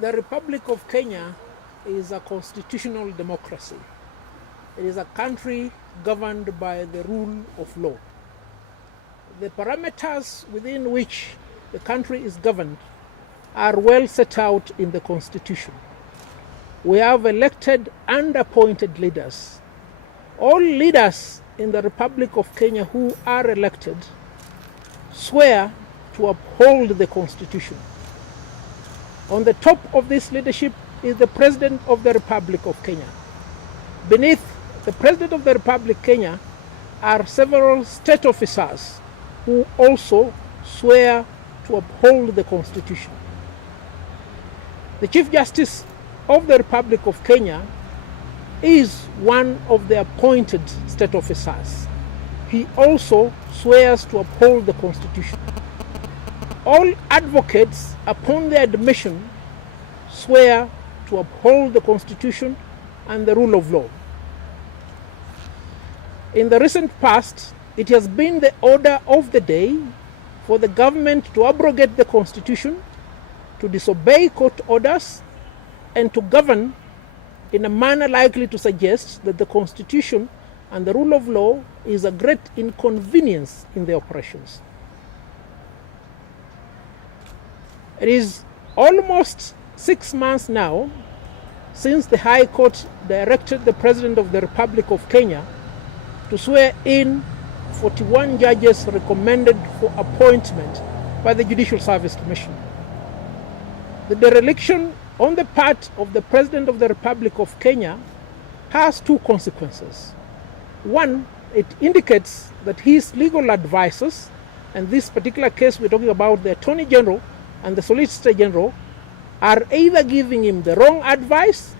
The Republic of Kenya is a constitutional democracy. It is a country governed by the rule of law. The parameters within which the country is governed are well set out in the Constitution. We have elected and appointed leaders. All leaders in the Republic of Kenya who are elected swear to uphold the Constitution. On the top of this leadership is the President of the Republic of Kenya. Beneath the President of the Republic of Kenya are several state officers who also swear to uphold the Constitution. The Chief Justice of the Republic of Kenya is one of the appointed state officers. He also swears to uphold the Constitution. All advocates, upon their admission, swear to uphold the Constitution and the rule of law. In the recent past, it has been the order of the day for the government to abrogate the Constitution, to disobey court orders, and to govern in a manner likely to suggest that the Constitution and the rule of law is a great inconvenience in their operations. It is almost 6 months now since the High Court directed the President of the Republic of Kenya to swear in 41 judges recommended for appointment by the Judicial Service Commission. The dereliction on the part of the President of the Republic of Kenya has two consequences. One, it indicates that his legal advisors, and this particular case we're talking about the Attorney General and the Solicitor General, are either giving him the wrong advice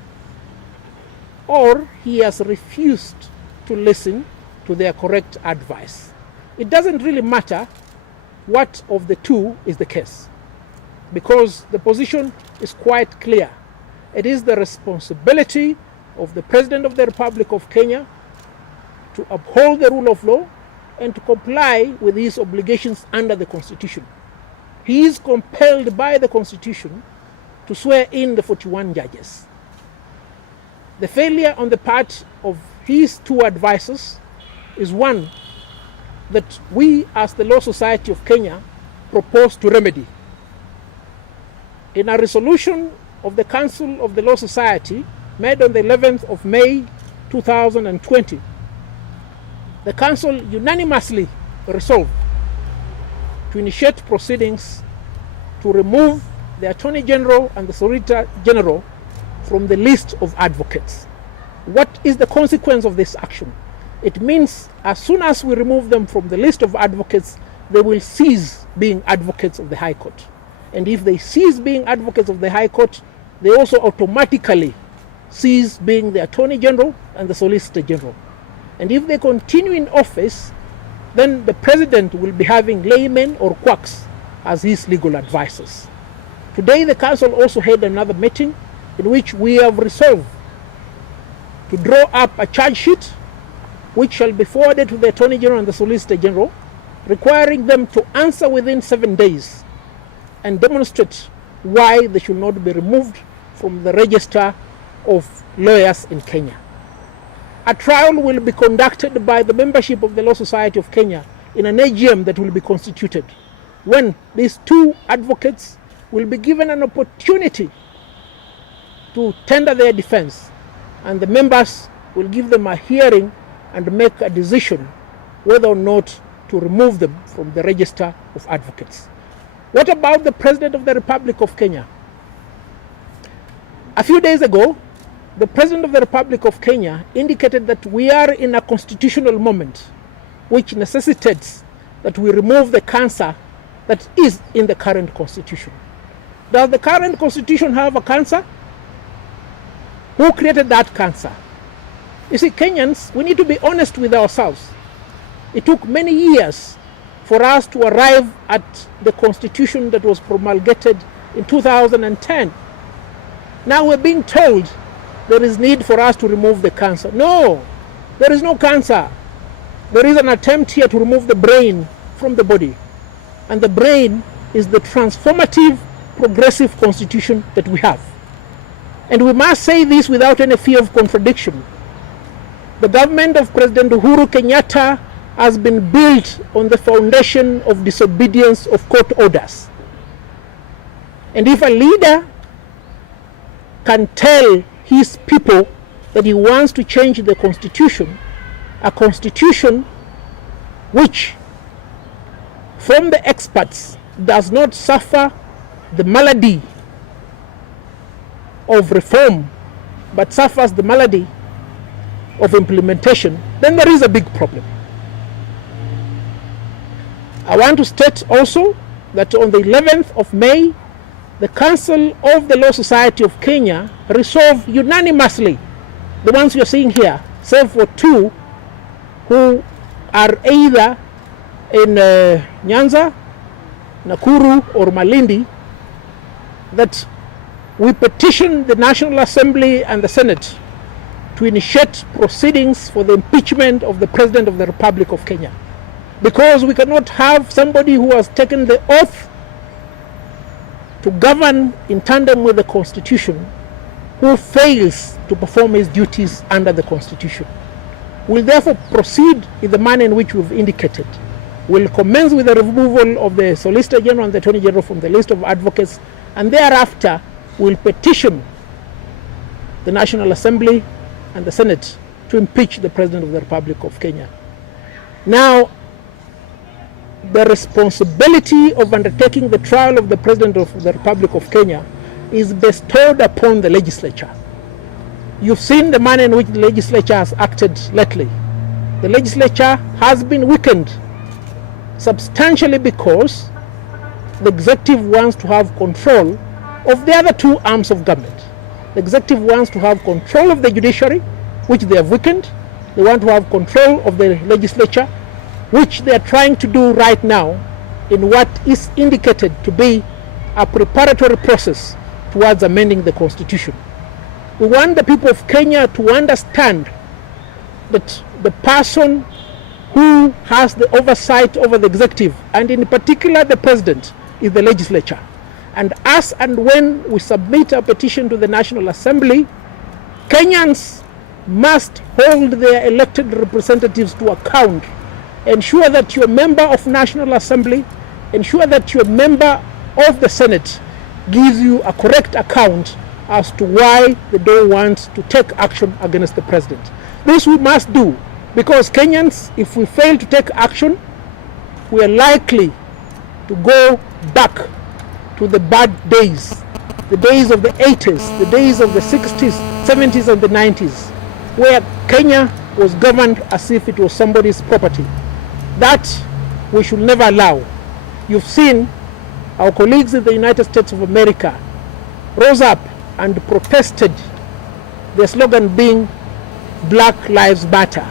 or he has refused to listen to their correct advice. It doesn't really matter what of the two is the case, because the position is quite clear. It is the responsibility of the President of the Republic of Kenya to uphold the rule of law and to comply with his obligations under the Constitution. He is compelled by the Constitution to swear in the 41 judges. The failure on the part of his two advisors is one that we as the Law Society of Kenya propose to remedy. In a resolution of the Council of the Law Society made on the 11th of May 2020, the Council unanimously resolved to initiate proceedings to remove the Attorney General and the Solicitor General from the list of advocates. What is the consequence of this action? It means as soon as we remove them from the list of advocates, they will cease being advocates of the High Court. And if they cease being advocates of the High Court, they also automatically cease being the Attorney General and the Solicitor General. And if they continue in office, then the President will be having laymen or quacks as his legal advisors. Today, the Council also had another meeting in which we have resolved to draw up a charge sheet which shall be forwarded to the Attorney General and the Solicitor General, requiring them to answer within 7 days and demonstrate why they should not be removed from the register of lawyers in Kenya. A trial will be conducted by the membership of the Law Society of Kenya in an AGM that will be constituted, when these two advocates will be given an opportunity to tender their defense, and the members will give them a hearing and make a decision whether or not to remove them from the register of advocates. What about the President of the Republic of Kenya? A few days ago, the President of the Republic of Kenya indicated that we are in a constitutional moment which necessitates that we remove the cancer that is in the current constitution. Does the current constitution have a cancer? Who created that cancer? You see, Kenyans, we need to be honest with ourselves. It took many years for us to arrive at the constitution that was promulgated in 2010. Now we're being told there is need for us to remove the cancer. No, there is no cancer. There is an attempt here to remove the brain from the body. And the brain is the transformative, progressive constitution that we have. And we must say this without any fear of contradiction. The government of President Uhuru Kenyatta has been built on the foundation of disobedience of court orders. And if a leader can tell his people that he wants to change the constitution, a constitution which, from the experts, does not suffer the malady of reform, but suffers the malady of implementation, then there is a big problem. I want to state also that on the 11th of May, the Council of the Law Society of Kenya resolved unanimously, the ones you're seeing here, save for two who are either in Nyanza, Nakuru or Malindi, that we petition the National Assembly and the Senate to initiate proceedings for the impeachment of the President of the Republic of Kenya. Because we cannot have somebody who has taken the oath to govern in tandem with the Constitution who fails to perform his duties under the Constitution. We'll therefore proceed in the manner in which we've indicated. We'll commence with the removal of the Solicitor General and the Attorney General from the list of advocates, and thereafter we'll petition the National Assembly and the Senate to impeach the President of the Republic of Kenya. Now, the responsibility of undertaking the trial of the President of the Republic of Kenya is bestowed upon the legislature. You've seen the manner in which the legislature has acted lately. The legislature has been weakened substantially because the executive wants to have control of the other two arms of government. The executive wants to have control of the judiciary, which they have weakened. They want to have control of the legislature, which they are trying to do right now in what is indicated to be a preparatory process towards amending the Constitution. We want the people of Kenya to understand that the person who has the oversight over the executive, and in particular the president, is the legislature. And as and when we submit a petition to the National Assembly, Kenyans must hold their elected representatives to account. Ensure that you're a member of National Assembly, ensure that you're a member of the Senate gives you a correct account as to why they don't want to take action against the president. This we must do, because Kenyans, if we fail to take action, we are likely to go back to the bad days, the days of the 80s, the days of the 60s, 70s and the 90s, where Kenya was governed as if it was somebody's property. That we should never allow. You've seen our colleagues in the United States of America rose up and protested, their slogan being Black Lives Matter.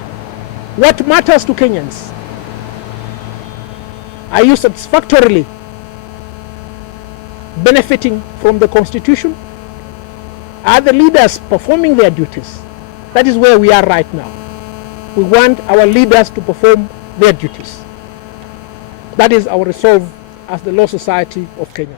What matters to Kenyans? Are you satisfactorily benefiting from the Constitution? Are the leaders performing their duties? That is where we are right now. We want our leaders to perform their duties. That is our resolve as the Law Society of Kenya.